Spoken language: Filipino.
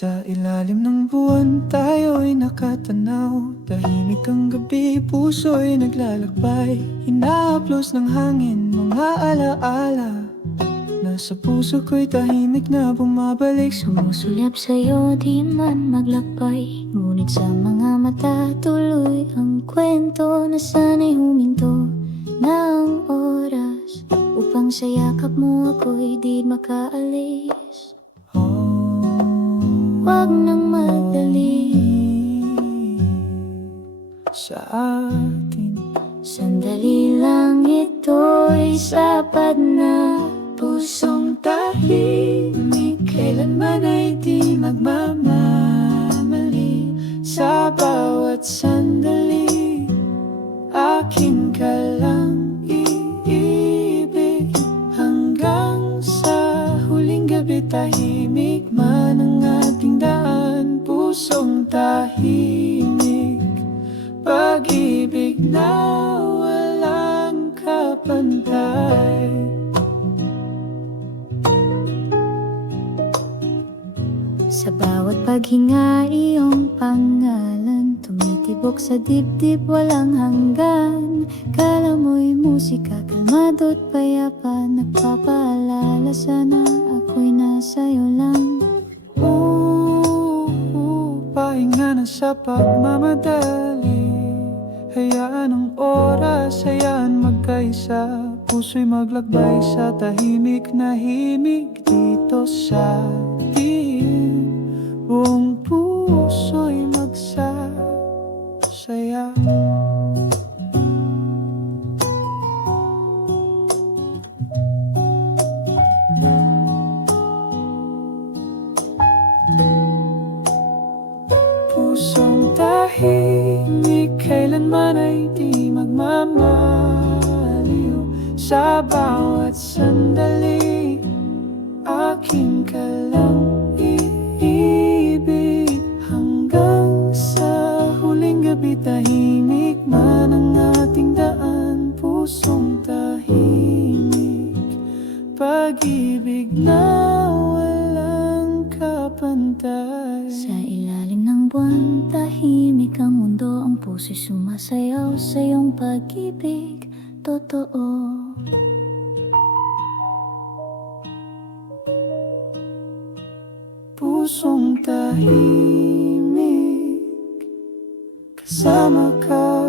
Sa ilalim ng buwan tayo'y nakatanaw. Tahimik ang gabi, puso'y naglalakbay. Hinahaplos ng hangin, mga alaala. Nasa puso ko'y tahimik na bumabalik. Sumusulyap sa'yo, di man maglakbay. Ngunit sa mga mata, tuloy ang kwento. Na sana'y huminto na ang oras upang sa yakap mo ako'y di makaalis. Huwag nang magdali sa atin. Sandali lang, ito'y sapat na. Pusong tahimik, kailanman ay di magmamali. Sa bawat sandali, akin ka lang iibig. Hanggang sa huling gabi, tahimik man ang ating daan. Pusong tahimik, pag-ibig na walang kapantay. Sa bawat paghinga, iyong pangalan tumitibok sa dibdib, walang hanggan. Kala mo'y musika, kalmado't payapa. Nagpapaalala, sana ako'y nasa'yo lang. Pahinga na sa pagmamadali. Hayaan ang oras, hayaan magkaisa. Puso'y maglakbay sa tahimik na himig dito sa diin. Buong puso'y magsasaya. Pusong tahimik, kailanman ay di magmamaliw. Sa bawat sandali, akin ka lang iibig. Hanggang sa huling gabi, tahimik man ang ating daan. Pusong tahimik, pag-ibig na walang kapantay. Sa ilalim ng buwan, tahimik ang mundo. Ang puso'y sumasayaw sa iyong pag-ibig totoo. Pusong tahimik, kasama ka.